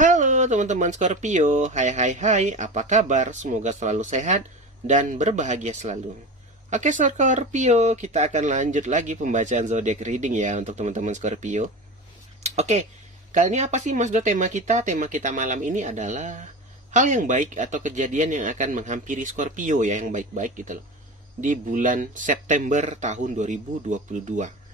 Halo teman-teman Scorpio, hai hai hai, apa kabar? Semoga selalu sehat dan berbahagia selalu. Oke Scorpio, kita akan lanjut lagi pembacaan zodiac reading ya untuk teman-teman Scorpio. Oke, kali ini apa sih Mas Do tema kita? Tema kita malam ini adalah hal yang baik atau kejadian yang akan menghampiri Scorpio ya, yang baik-baik gitu loh. Di bulan September tahun 2022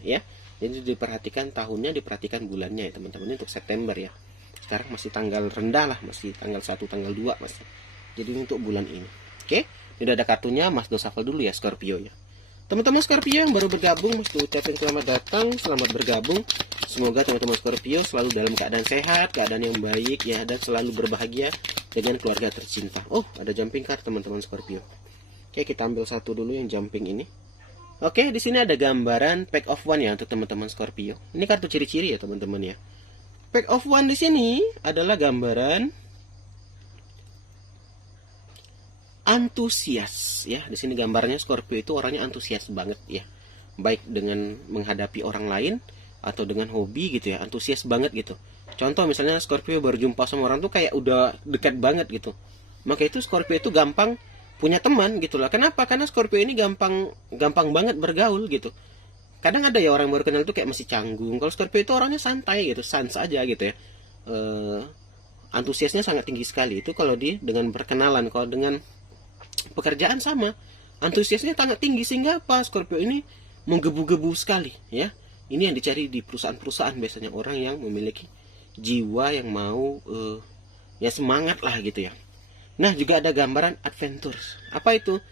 ya. Jadi diperhatikan tahunnya, diperhatikan bulannya ya teman-teman, untuk September ya. Sekarang masih tanggal rendah lah, masih tanggal 1, tanggal 2 masih. Jadi untuk bulan ini. Oke, ini ada kartunya, Mas Do shuffle dulu ya Scorpio ya. Teman-teman Scorpio yang baru bergabung, Mas Do ucapin selamat datang, selamat bergabung. Semoga teman-teman Scorpio selalu dalam keadaan sehat, keadaan yang baik ya, dan selalu berbahagia dengan keluarga tercinta. Oh, ada jumping card teman-teman Scorpio. Oke, kita ambil satu dulu yang jumping ini. Oke, di sini ada gambaran pack of one ya untuk teman-teman Scorpio. Ini kartu ciri-ciri ya teman-teman ya. Pack of one di sini adalah gambaran antusias ya. Di sini gambarnya Scorpio itu orangnya antusias banget ya. Baik dengan menghadapi orang lain atau dengan hobi gitu ya, antusias banget gitu. Contoh misalnya Scorpio baru jumpa sama orang tuh kayak udah dekat banget gitu. Maka itu Scorpio itu gampang punya teman gitu lah. Kenapa? Karena Scorpio ini gampang banget bergaul gitu. Kadang ada ya orang baru kenal tuh kayak masih canggung. Kalau Scorpio itu orangnya santai gitu, sans aja gitu ya. Antusiasnya sangat tinggi sekali. Itu kalau dengan berkenalan. Kalau dengan pekerjaan sama, antusiasnya sangat tinggi sehingga apa? Scorpio ini menggebu-gebu sekali ya. Ini yang dicari di perusahaan-perusahaan biasanya, orang yang memiliki jiwa yang mau ya semangat lah gitu ya. Nah, juga ada gambaran adventure. Apa itu?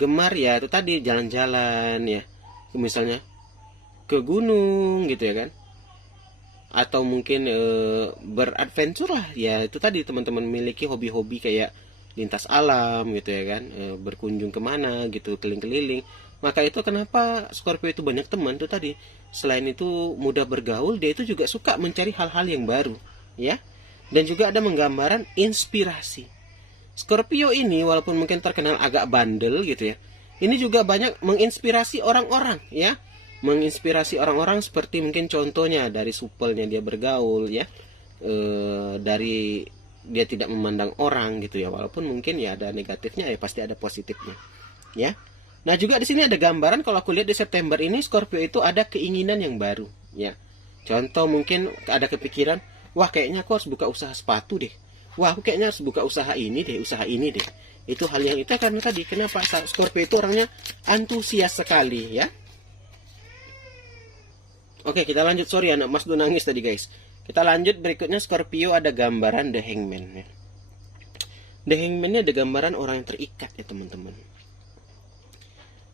Gemar ya, itu tadi jalan-jalan ya. Misalnya ke gunung gitu ya kan, atau mungkin beradventure lah ya, itu tadi teman-teman memiliki hobi-hobi kayak lintas alam gitu ya kan, berkunjung kemana gitu, keliling-keliling. Maka itu kenapa Scorpio itu banyak teman itu tadi. Selain itu mudah bergaul, dia itu juga suka mencari hal-hal yang baru ya. Dan juga ada menggambaran inspirasi. Scorpio ini walaupun mungkin terkenal agak bandel gitu ya, ini juga banyak menginspirasi orang-orang ya. Menginspirasi orang-orang seperti mungkin contohnya dari supelnya dia bergaul ya, dari dia tidak memandang orang gitu ya, walaupun mungkin ya ada negatifnya ya pasti ada positifnya ya. Nah juga di sini ada gambaran, kalau aku lihat di September ini Scorpio itu ada keinginan yang baru ya. Contoh mungkin ada kepikiran, wah kayaknya aku harus buka usaha sepatu deh, wah aku kayaknya harus buka usaha ini deh. Itu hal yang itu karena tadi kenapa Scorpio itu orangnya antusias sekali ya. Oke, kita lanjut. Sorry anak Mas Do nangis tadi guys. Kita lanjut berikutnya. Scorpio ada gambaran The Hangman ya. The Hangman ini ada gambaran orang yang terikat ya teman-teman.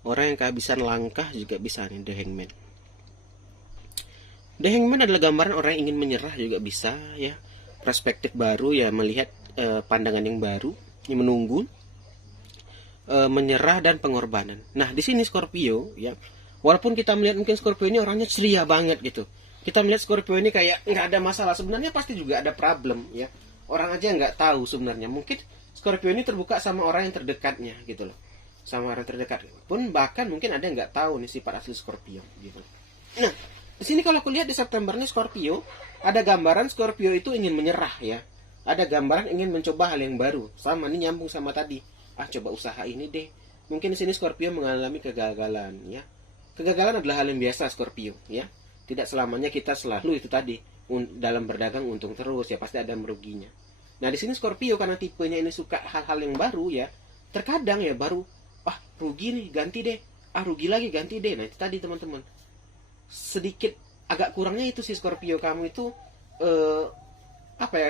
Orang yang kehabisan langkah juga bisa nih, The Hangman. The Hangman adalah gambaran orang yang ingin menyerah juga bisa ya. Perspektif baru ya, melihat pandangan yang baru, yang menunggu, menyerah dan pengorbanan. Nah, di sini Scorpio ya, walaupun kita melihat mungkin Scorpio ini orangnya ceria banget gitu, kita melihat Scorpio ini kayak nggak ada masalah, sebenarnya pasti juga ada problem ya. Orang aja nggak tahu sebenarnya. Mungkin Scorpio ini terbuka sama orang yang terdekatnya gitu loh, sama orang terdekat pun bahkan mungkin ada yang nggak tahu nih sifat asli Scorpio gitu. Nah di sini kalau aku lihat di September nih Scorpio ada gambaran Scorpio itu ingin menyerah ya, ada gambaran ingin mencoba hal yang baru, sama nih nyambung sama tadi, coba usaha ini deh. Mungkin di sini Scorpio mengalami kegagalan ya. Kegagalan adalah hal yang biasa Scorpio ya. Tidak selamanya kita selalu itu tadi dalam berdagang untung terus ya, pasti ada meruginya. Nah di sini Scorpio karena tipenya ini suka hal-hal yang baru ya, terkadang ya baru rugi nih ganti deh, rugi lagi ganti deh. Nah itu tadi teman-teman, sedikit agak kurangnya itu sih Scorpio, kamu itu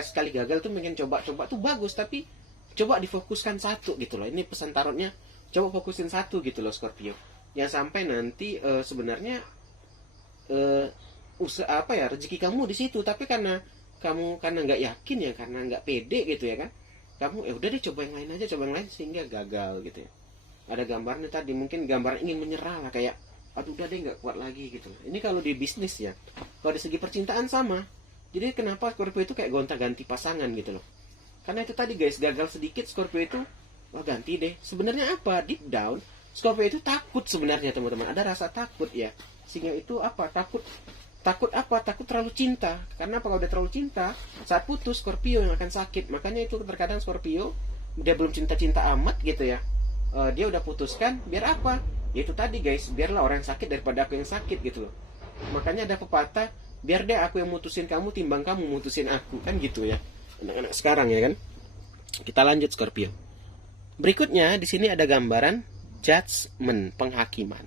sekali gagal tuh pengen coba-coba tuh bagus, tapi coba difokuskan satu gitu loh. Ini pesan tarotnya, coba fokusin satu gitu loh Scorpio. Yang sampai nanti sebenarnya rezeki kamu di situ, tapi karena nggak yakin ya, karena nggak pede gitu ya kan, kamu udah deh coba yang lain aja, coba yang lain, sehingga gagal gitu ya. Ada gambarnya tadi mungkin gambaran ingin menyerah lah, kayak udah deh nggak kuat lagi gitu. Ini kalau di bisnis ya. Kalau di segi percintaan sama. Jadi kenapa Scorpio itu kayak gonta-ganti pasangan gitu loh, karena itu tadi guys, gagal sedikit Scorpio itu ganti deh. Sebenarnya apa, deep down Scorpio itu takut sebenarnya teman-teman, ada rasa takut ya, sehingga itu takut Takut apa? Takut terlalu cinta. Karena kalau udah terlalu cinta, saat putus Scorpio yang akan sakit. Makanya itu terkadang Scorpio dia belum cinta-cinta amat gitu ya. Dia udah putuskan, biar apa? Ya itu tadi guys, biarlah orang yang sakit daripada aku yang sakit gitu loh. Makanya ada pepatah, biar deh aku yang mutusin kamu timbang kamu mutusin aku, kan gitu ya. Anak-anak sekarang ya kan. Kita lanjut Scorpio. Berikutnya di sini ada gambaran judgment, penghakiman.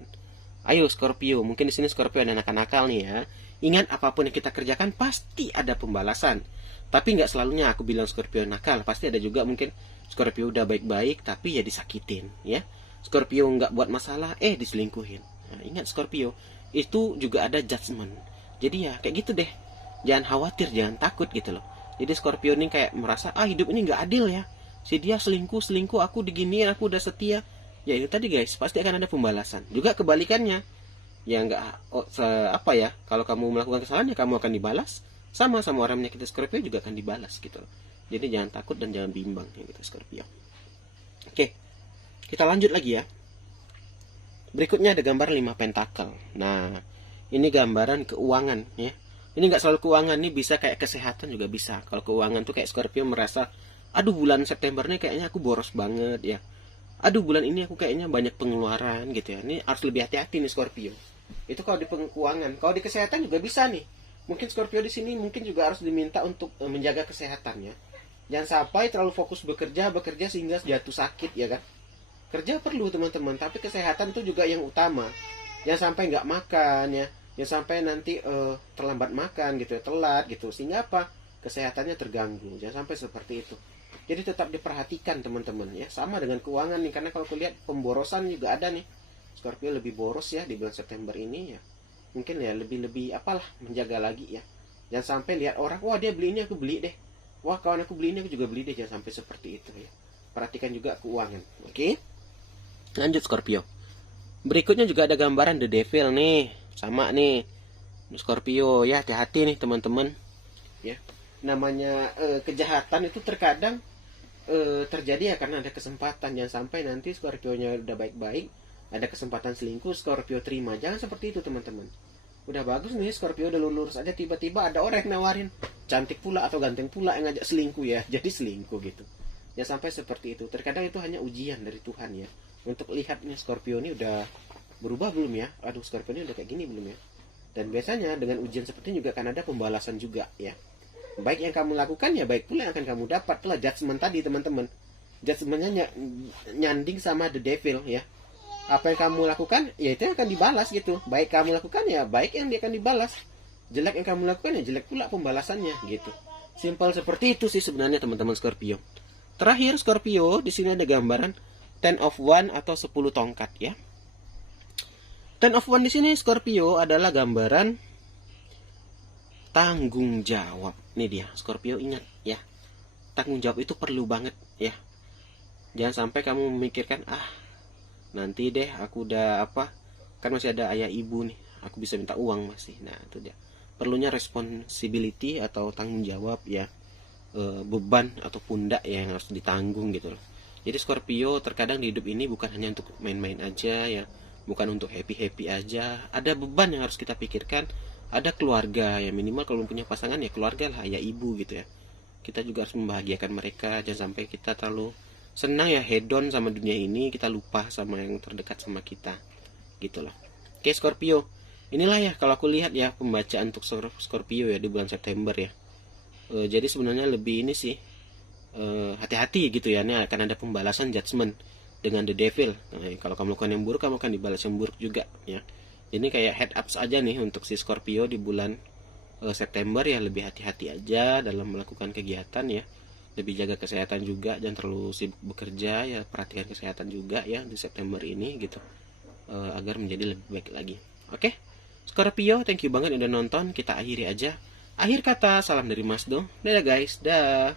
Ayo Scorpio, mungkin di sini Scorpio ada nakal-nakal nih ya. Ingat, apapun yang kita kerjakan pasti ada pembalasan. Tapi nggak selalunya aku bilang Scorpio nakal, pasti ada juga mungkin Scorpio udah baik-baik tapi ya disakitin ya. Scorpio nggak buat masalah, diselingkuhin. Nah, ingat Scorpio, itu juga ada judgment. Jadi ya kayak gitu deh. Jangan khawatir, jangan takut gitu loh. Jadi Scorpio ini kayak merasa, hidup ini nggak adil ya. Si dia selingkuh, aku diginiin, aku udah setia. Ya itu tadi guys, pasti akan ada pembalasan. Juga kebalikannya. Ya nggak, kalau kamu melakukan kesalahan ya kamu akan dibalas. Sama orang menyakiti Scorpio juga akan dibalas gitu loh. Jadi jangan takut dan jangan bimbang ya gitu Scorpio. Oke. Kita lanjut lagi ya. Berikutnya ada gambar 5 pentakel. Nah, ini gambaran keuangan ya. Ini nggak selalu keuangan, nih bisa kayak kesehatan juga bisa. Kalau keuangan tuh kayak Scorpio merasa, aduh bulan September nih kayaknya aku boros banget ya. Aduh bulan ini aku kayaknya banyak pengeluaran gitu ya. Ini harus lebih hati-hati nih Scorpio. Itu kalau di keuangan. Kalau di kesehatan juga bisa nih. Mungkin Scorpio di sini mungkin juga harus diminta untuk menjaga kesehatannya. Jangan sampai terlalu fokus bekerja sehingga jatuh sakit ya kan. Kerja perlu teman-teman, tapi kesehatan itu juga yang utama. Jangan sampai nggak makan ya. Jangan sampai nanti terlambat makan gitu ya, telat gitu. Sehingga apa? Kesehatannya terganggu. Jangan sampai seperti itu. Jadi tetap diperhatikan teman-teman ya. Sama dengan keuangan nih, karena kalau kulihat pemborosan juga ada nih. Scorpio lebih boros ya di bulan September ini ya. Mungkin ya lebih menjaga lagi ya. Jangan sampai lihat orang, wah dia beli ini aku beli deh. Wah kawan aku beli ini aku juga beli deh. Jangan sampai seperti itu ya. Perhatikan juga keuangan. Oke. Lanjut Scorpio. Berikutnya juga ada gambaran The Devil nih. Sama nih. Scorpio ya, hati-hati nih teman-teman. Ya. Namanya kejahatan itu terkadang terjadi ya karena ada kesempatan. Jangan sampai nanti Scorpio-nya udah baik-baik, ada kesempatan selingkuh, Scorpio terima. Jangan seperti itu teman-teman. Udah bagus nih Scorpio udah lulus aja, tiba-tiba ada orang yang nawarin cantik pula atau ganteng pula yang ngajak selingkuh ya. Jadi selingkuh gitu. Jangan sampai seperti itu. Terkadang itu hanya ujian dari Tuhan ya. Untuk lihatnya Scorpio ini udah berubah belum ya. Aduh Scorpio ini udah kayak gini belum ya. Dan biasanya dengan ujian seperti ini juga akan ada pembalasan juga ya. Baik yang kamu lakukan ya baik pula yang akan kamu dapat. Itulah judgment tadi teman-teman. Judgmentnya nyanding sama The Devil ya. Apa yang kamu lakukan ya itu yang akan dibalas gitu. Baik kamu lakukan ya baik yang dia akan dibalas. Jelek yang kamu lakukan ya jelek pula pembalasannya gitu. Simpel seperti itu sih sebenarnya teman-teman Scorpio. Terakhir Scorpio, di sini ada gambaran Ten of One atau 10 tongkat ya. Ten of One di sini Scorpio adalah gambaran tanggung jawab. Ini dia, Scorpio ingat ya. Tanggung jawab itu perlu banget ya. Jangan sampai kamu memikirkan nanti deh aku udah kan masih ada ayah ibu nih, aku bisa minta uang masih. Nah, itu dia. Perlunya responsibility atau tanggung jawab ya. Beban atau pundak yang harus ditanggung gitu loh. Jadi Scorpio terkadang di hidup ini bukan hanya untuk main-main aja ya, bukan untuk happy-happy aja. Ada beban yang harus kita pikirkan, ada keluarga ya, minimal kalau punya pasangan ya keluarga lah, ayah ibu gitu ya. Kita juga harus membahagiakan mereka, jangan sampai kita terlalu senang ya hedon sama dunia ini, kita lupa sama yang terdekat sama kita gitu loh. Oke Scorpio, inilah ya kalau aku lihat ya pembacaan untuk Scorpio ya di bulan September ya. Jadi sebenarnya lebih ini sih hati-hati gitu ya, ini akan ada pembalasan judgment dengan The Devil. Nah, kalau kamu lakukan yang buruk, kamu akan dibalas yang buruk juga ya. Ini kayak head up aja nih untuk si Scorpio di bulan September ya, lebih hati-hati aja dalam melakukan kegiatan ya. Lebih jaga kesehatan juga, jangan terlalu sibuk bekerja ya, perhatikan kesehatan juga ya di September ini gitu. Agar menjadi lebih baik lagi. Oke. Scorpio, thank you banget udah nonton. Kita akhiri aja. Akhir kata, salam dari Mas Do. Dadah guys, dah.